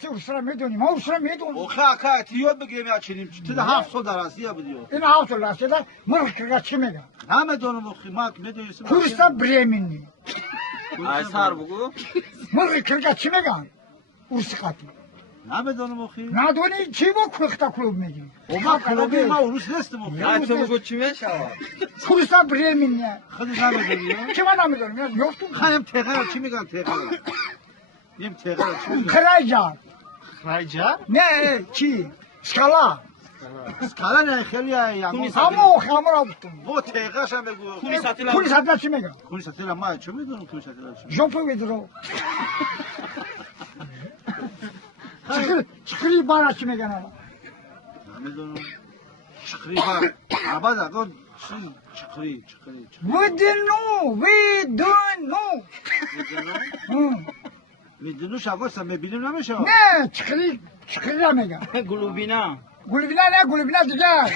Ти усра медони, ма усра медони. Oka tiyor mu gemi açayım? Tüde hafsol arası ya bu diyor. Ина автоласа да мркга чимега. Ne medonu mu mak ne diyorsun? Курса бремени. Ay sar bugu. Мркга чимега. Урсикати. Ne medonu mu? Надони чиво кухта клуб меги. Oma klubu ma ulus nestim o. Ay çabuk uçume şava. Курса бремени. Hadi ne medonu ya? Чима намедони, я ёктум. Hayım tekrar kimi kan tekrar. Yem tekrar kimi? Краја. Rayca. Не, чи. Скала. Skala ne xeliya ya? Амо хамра бутум. Bu tekrar sen be bu. Kuni satılan. Куни сатла чимега. Kuni satıyla ma çöme medonu kuni satıyla. Жопа ведро. Чикри бара чимега на. Ne medonu? Çıkri bak. Abada kon çıkri. Ведено, ведено. Medonu şakosa me bilimle mi şava? Не, чикри мега. Glubina. Gulbina ne? Gulbina diğer.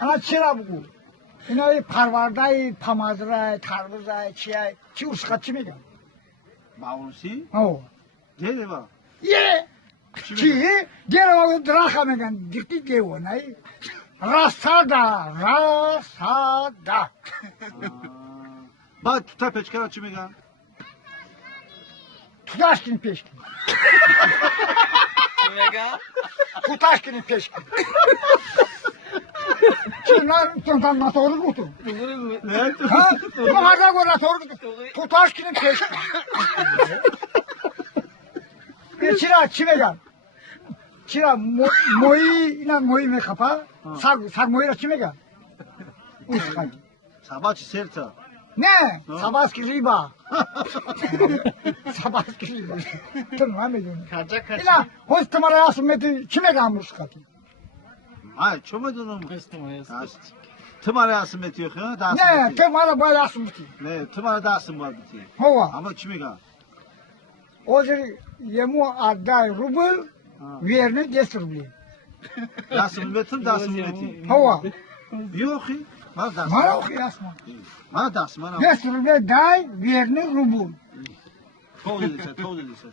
Ana çıra bu. İnay parvarday, pamadray, tarvuzay, çiyay. Çi uskatçı mı ya? Mağlusi. O. Deli bak. Ye. Çi, diğer o draka mı gan? Dikti diye o nay. Rasada. Bak tutar peçkar açımı gan. Tutaşkini peşkin. Mega. Tutaşkini peşkin. Çinler tontan motoru kutu. Ha? Bu hada gora motoru kutu. Tutaşkini peşkin. Bir çıra çime gan. Çıra moyi me kapa. Sak moyra çime gan. Uskay. Sabahçı serta. Ne? Sabaski riba. Sabaski riba. Tamam mı diyorsun? Kaça. İla hoş tamara yasmeti kime kalmış katı? Ay çömedonu mu? Kıstım. Tımara yasın metiyor ha? Dağsın Ne? metiyor. Tamara bayağı yasmeti. Ne? Tımara dağsın var bitiyor. Hova. Ama kimi gan? Ozeri yemu adday rubl verini 10 rubli. Dağsın metin dağsın metiyor. Hova. Yok ki. Bana dağsın. Mara okuyasma. Bana dağsın. 10 rubli day verini rubl. Tov dediyse.